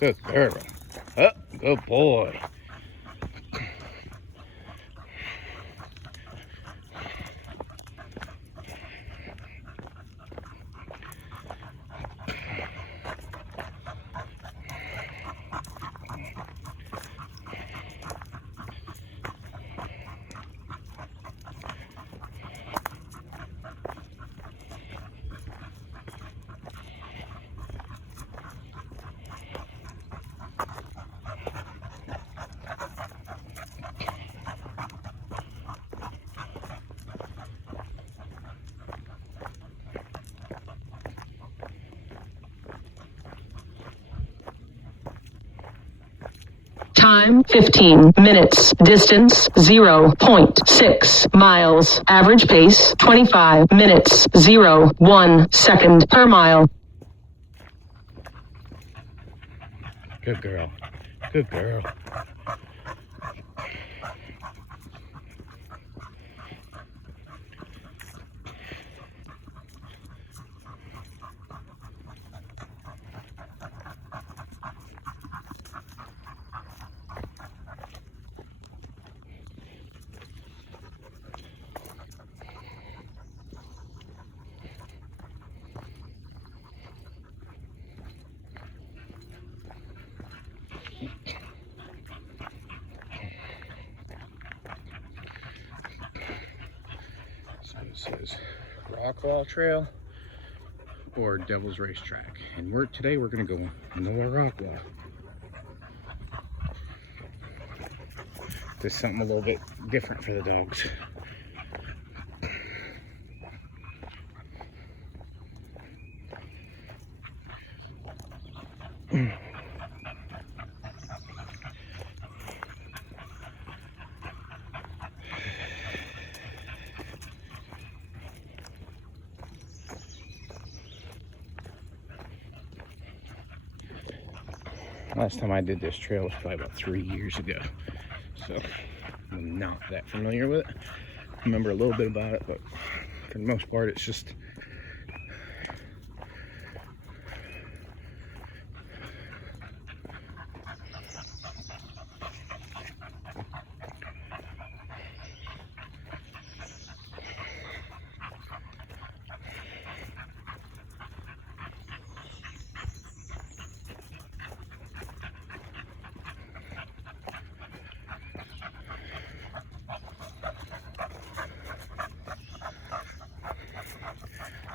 Good girl. Oh, good boy. Time 15 minutes. Distance 0.6 miles. Average pace 25 minutes. 0.1 second per mile. Good girl. Good girl. So it says Hollow Trail or Devil's Racetrack, and today we're gonna go Noah Rockwell. Just something a little bit different for the dogs. Last time I did this trail was probably about 3 years ago, so I'm not that familiar with it. I remember a little bit about it, but for the most part it's just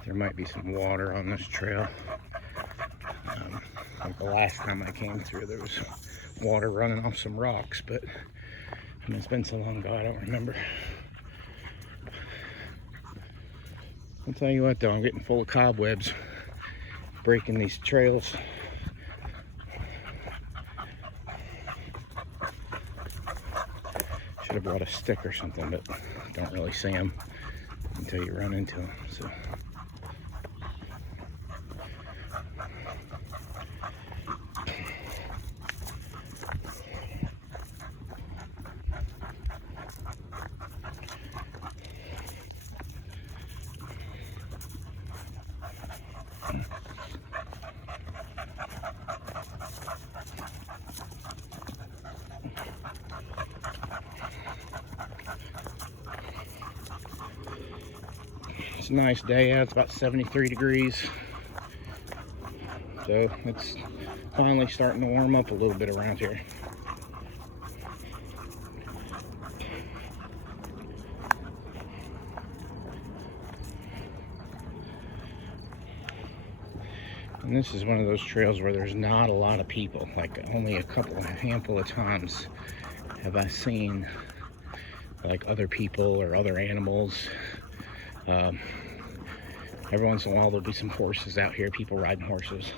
there might be some water on this trail. Like the last time I came through, there was water running off some rocks, but I mean, it's been so long ago, I don't remember. I'll tell you what though, I'm getting full of cobwebs breaking these trails. Should have brought a stick or something, but don't really see them until you run into them. So. It's a nice day out. It's about 73 degrees. So it's finally starting to warm up a little bit around here. And this is one of those trails where there's not a lot of people. Like only a handful of times have I seen like other people or other animals. Every once in a while there'll be some horses out here, people riding horses.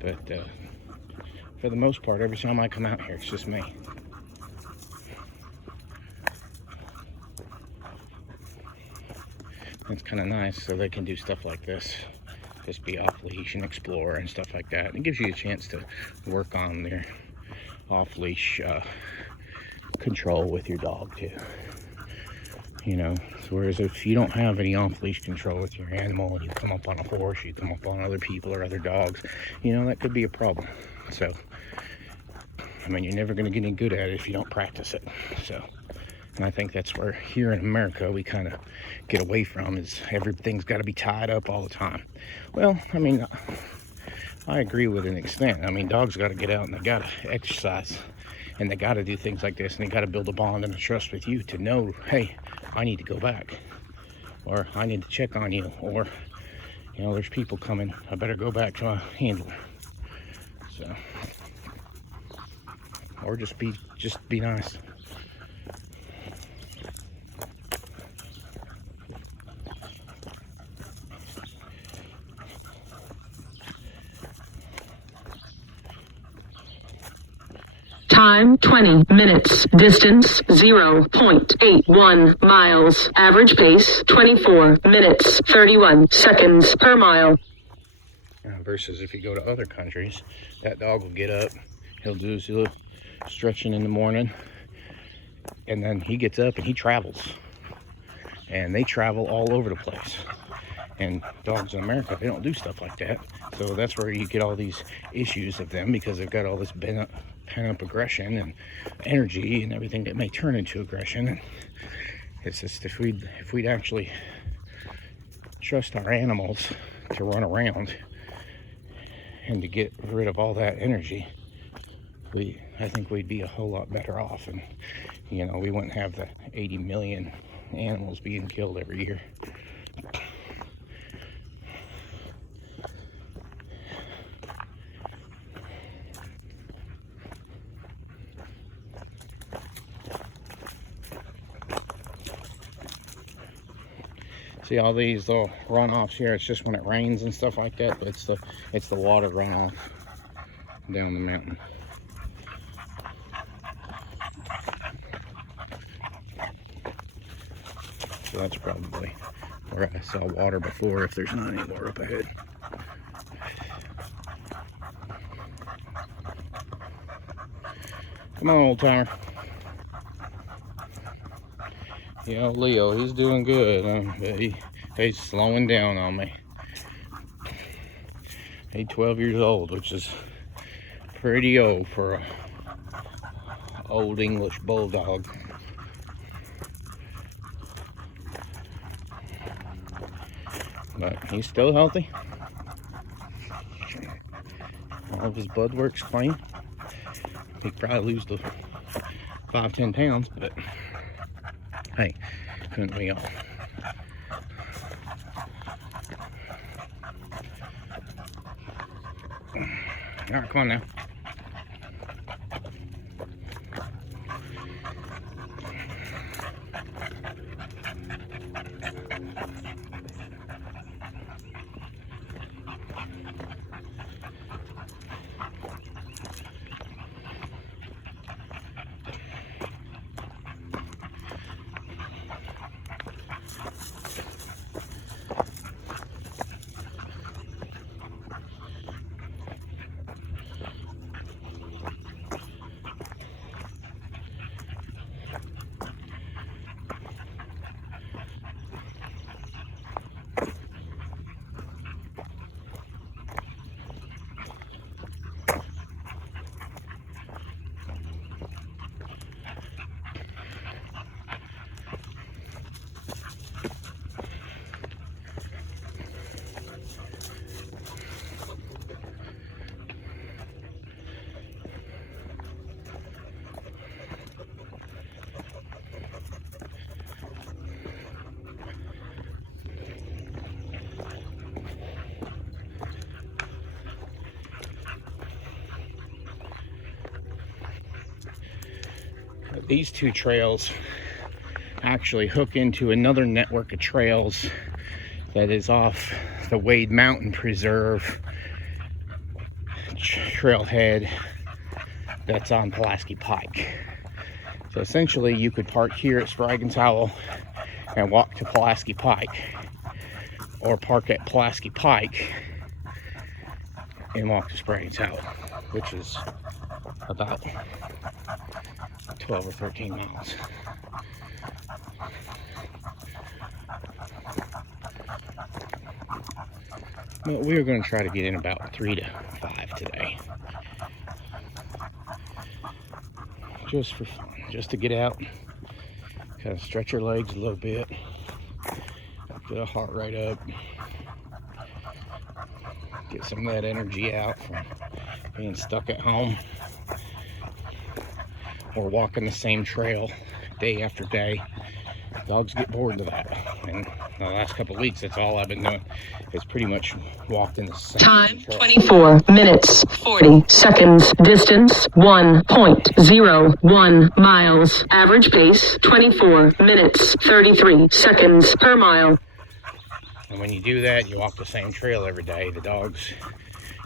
But for the most part, every time I come out here, it's just me. It's kind of nice, so they can do stuff like this. Just be off leash and explore and stuff like that. And it gives you a chance to work on their off leash control with your dog too. You know, whereas if you don't have any off-leash control with your animal, you come up on a horse, you come up on other people or other dogs, you know, that could be a problem. So, I mean, you're never going to get any good at it if you don't practice it. So, and I think that's where here in America we kind of get away from, is everything's got to be tied up all the time. Well, I mean, I agree with an extent. I mean, dogs got to get out and they got to exercise, and they got to do things like this, and they got to build a bond and a trust with you to know, hey, I need to go back, or I need to check on you, or, you know, there's people coming, I better go back to my handler. So, or just be nice. Time 20 minutes. Distance 0.81 miles. Average pace 24 minutes 31 seconds per mile. Versus if you go to other countries, that dog will get up, he'll do his little stretching in the morning, and then he gets up and he travels. And they travel all over the place. And dogs in America, they don't do stuff like that. So that's where you get all these issues of them, because they've got all this pent-up aggression and energy and everything that may turn into aggression. And it's just, if we'd actually trust our animals to run around and to get rid of all that energy, I think we'd be a whole lot better off. And, you know, we wouldn't have the 80 million animals being killed every year. See all these little runoffs here? It's just when it rains and stuff like that, but it's the water runoff down the mountain. So that's probably where I saw water before, if there's not any more up ahead. Come on, old timer. You know, Leo, he's doing good, but he's slowing down on me. He's 12 years old, which is pretty old for a old English bulldog. But he's still healthy. All of his blood works clean. He could probably lose the 5-10 pounds, but hey, couldn't we all? All right, come on now. These two trails actually hook into another network of trails that is off the Wade Mountain Preserve trailhead that's on Pulaski Pike. So essentially you could park here at Spragins Hollow and walk to Pulaski Pike, or park at Pulaski Pike and walk to Spragins Hollow, which is about 12 or 13 miles. But we're going to try to get in about 3 to 5 today. just for fun, just to get out, kind of stretch your legs a little bit, get a heart rate up, get some of that energy out from being stuck at home or walking the same trail day after day. Dogs get bored of that, and the last couple of weeks, that's all I've been doing, is pretty much walking the same Time trail. 24 minutes 40 seconds. Distance 1.01 miles. Average pace 24 minutes 33 seconds per mile. And when you do that, you walk the same trail every day. The dogs,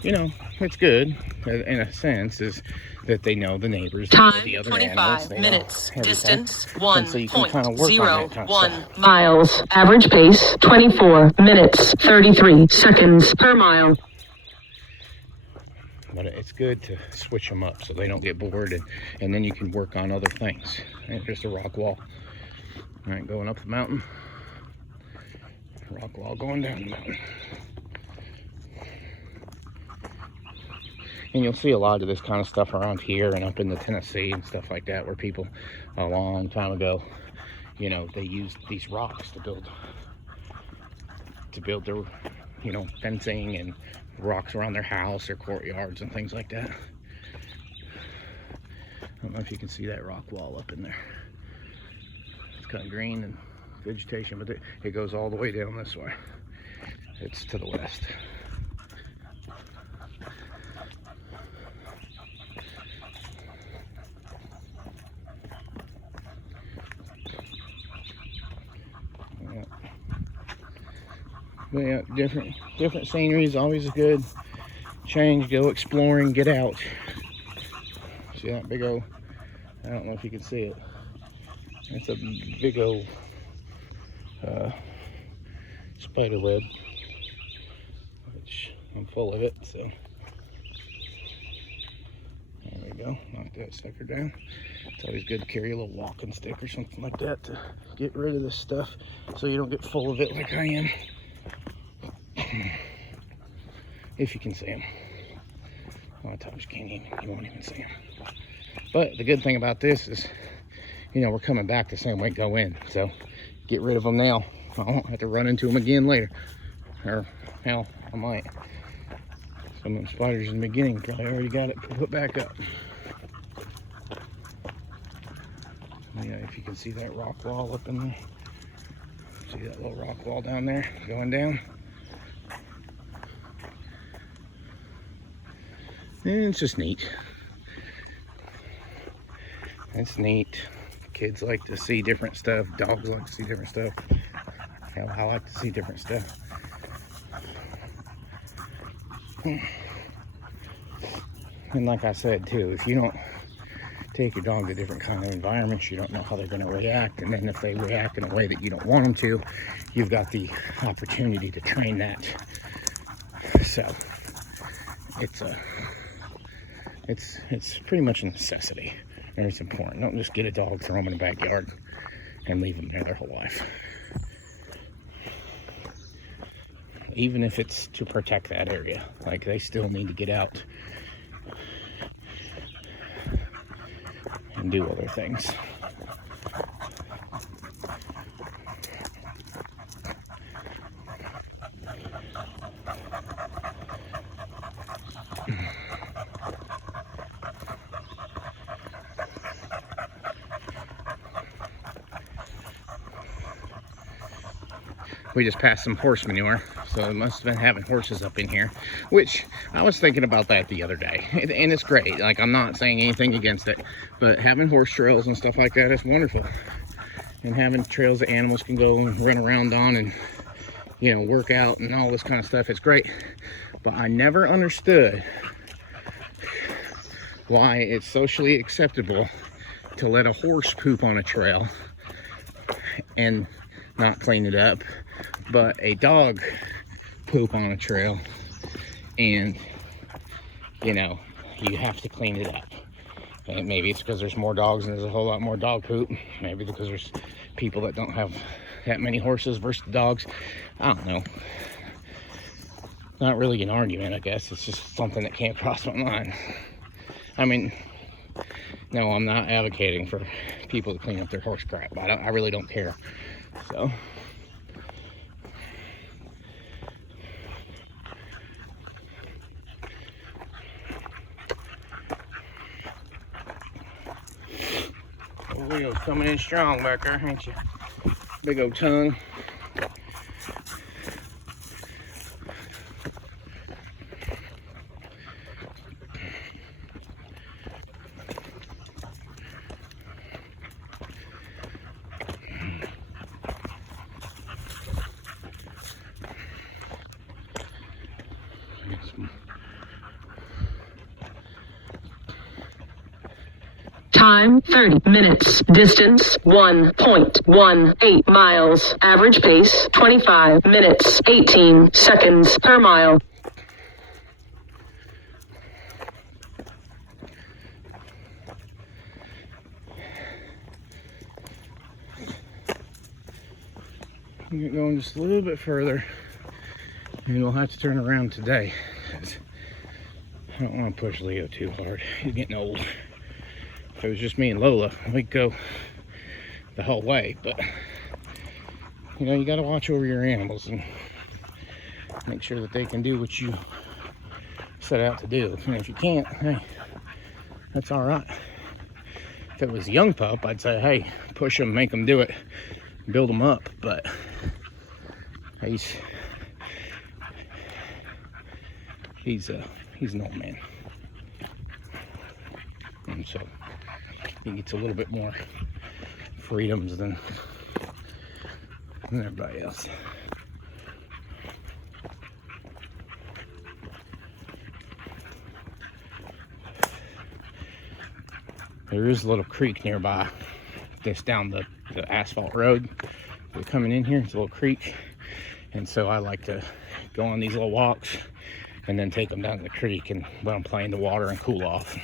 you know, it's good in a sense, is that they know the neighbors, they know Time the other 25 animals, they minutes. know everything. Distance And so you can kind of work on that kind of 1.01 stuff. miles. Average pace 24 minutes 33 seconds per mile. But it's good to switch them up so they don't get bored, and then you can work on other things. And just a rock wall. All right, going up the mountain. Rock wall going down the mountain. And you'll see a lot of this kind of stuff around here and up in the Tennessee and stuff like that, where people a long time ago, you know, they used these rocks to build their, you know, fencing and rocks around their house, their courtyards and things like that. I don't know if you can see that rock wall up in there. It's kind of green and vegetation, but it goes all the way down this way. It's to the west. But yeah, different scenery is always a good change. Go exploring, get out. See that big old, I don't know if you can see it. It's a big old spider web, which I'm full of it, so there we go. Knock that sucker down. It's always good to carry a little walking stick or something like that to get rid of this stuff so you don't get full of it like I am. If you can see them. A lot of times you won't even see them. But the good thing about this is, you know, we're coming back the same way go in, so get rid of them now. I won't have to run into them again later. Or, hell, I might. Some of them spiders in the beginning probably already got it put back up. Yeah, if you can see that rock wall up in there. See that little rock wall down there going down? And it's just neat. It's neat. Kids like to see different stuff. Dogs like to see different stuff. Hell, I like to see different stuff. And like I said too, if you don't take your dog to different kind of environments, you don't know how they're going to react. And then if they react in a way that you don't want them to, you've got the opportunity to train that. So it's pretty much a necessity, and it's important. Don't just get a dog, throw them in the backyard, and leave them there their whole life. Even if it's to protect that area, like they still need to get out and do other things. We just passed some horse manure, so it must have been having horses up in here, which I was thinking about that the other day, and it's great. Like, I'm not saying anything against it, but having horse trails and stuff like that is wonderful. And having trails that animals can go and run around on and, you know, work out and all this kind of stuff, it's great. But I never understood why it's socially acceptable to let a horse poop on a trail and not clean it up, but a dog poop on a trail and, you know, you have to clean it up. And maybe it's because there's more dogs and there's a whole lot more dog poop. Maybe because there's people that don't have that many horses versus the dogs. I don't know. Not really an argument, I guess. It's just something that can't cross my mind. I mean, No, I'm not advocating for people to clean up their horse crap. I really don't care. So. Leo's coming in strong back there, ain't you? Big old tongue. Time 30 minutes. Distance 1.18 miles. Average pace 25 minutes 18 seconds per mile. Get going just a little bit further, and we'll have to turn around today. I don't want to push Leo too hard. He's getting old. If it was just me and Lola, we'd go the whole way, but you know, you got to watch over your animals and make sure that they can do what you set out to do. And if you can't, hey, that's all right. If it was a young pup, I'd say, hey, push them, make them do it, build them up. But he's an old man, and so he gets a little bit more freedoms than everybody else. There is a little creek nearby, just down the asphalt road. We're coming in here, it's a little creek, and so I like to go on these little walks and then take them down to the creek and let them play in the water and cool off.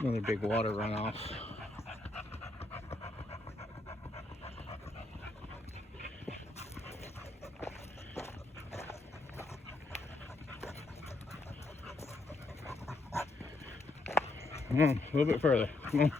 Another big water runoff. Come on, a little bit further. Come on.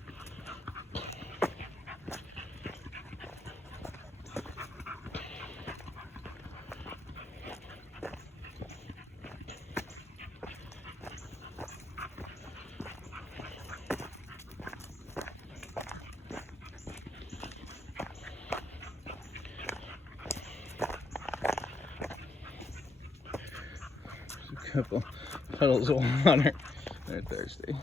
couple puddles of water. They're thirsty.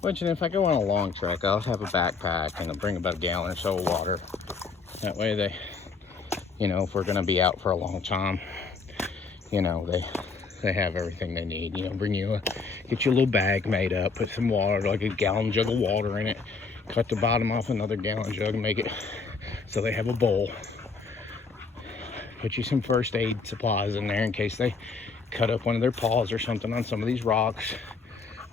Which, and if I go on a long trek, I'll have a backpack and I'll bring about a gallon or so of water. That way they, you know, if we're gonna be out for a long time, you know, they have everything they need. You know, get you a little bag made up, put some water, like a gallon jug of water in it, cut the bottom off another gallon jug and make it so they have a bowl. Put you some first aid supplies in there in case they cut up one of their paws or something on some of these rocks.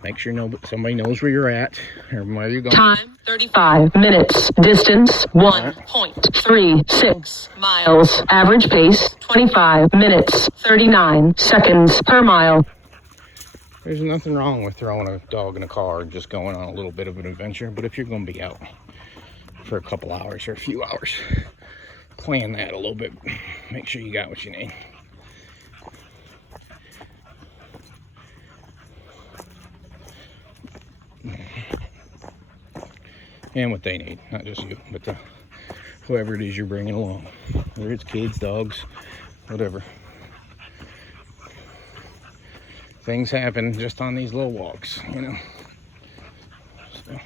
Make sure somebody knows where you're at or where you're going. Time 35 minutes. Distance 1.36 miles. Average pace 25 minutes 39 seconds per mile. There's nothing wrong with throwing a dog in a car and just going on a little bit of an adventure, but if you're going to be out for a couple hours or a few hours, plan that a little bit. Make sure you got what you need. And what they need, not just you, but whoever it is you're bringing along, whether it's kids, dogs, whatever. Things happen just on these little walks, you know. So.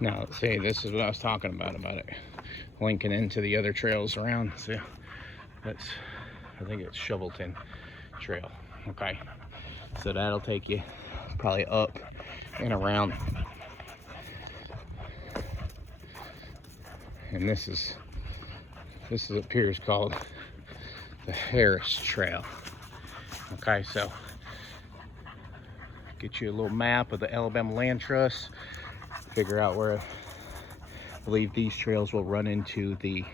Now, let's see, this is what I was talking about it linking into the other trails around. See, that's, I think it's Shovelton Trail. Okay, so that'll take you probably up and around. And this up here is called the Harris Trail. Okay, so get you a little map of the Alabama Land Trust. Figure out where I believe these trails will run into the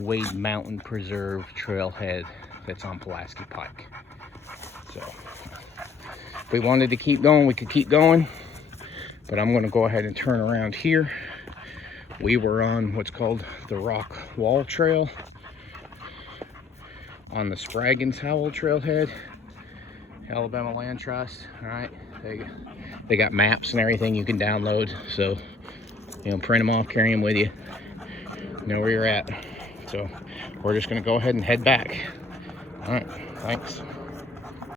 Wade Mountain Preserve trailhead that's on Pulaski Pike. So if we wanted to keep going, we could keep going, but I'm going to go ahead and turn around here. We were on what's called the Rock Wall Trail on the Spragins Hollow Trailhead, Alabama Land Trust. All right, they got maps and everything you can download, so you know, print them off, carry them with you, know where you're at. So we're just going to go ahead and head back. All right, thanks.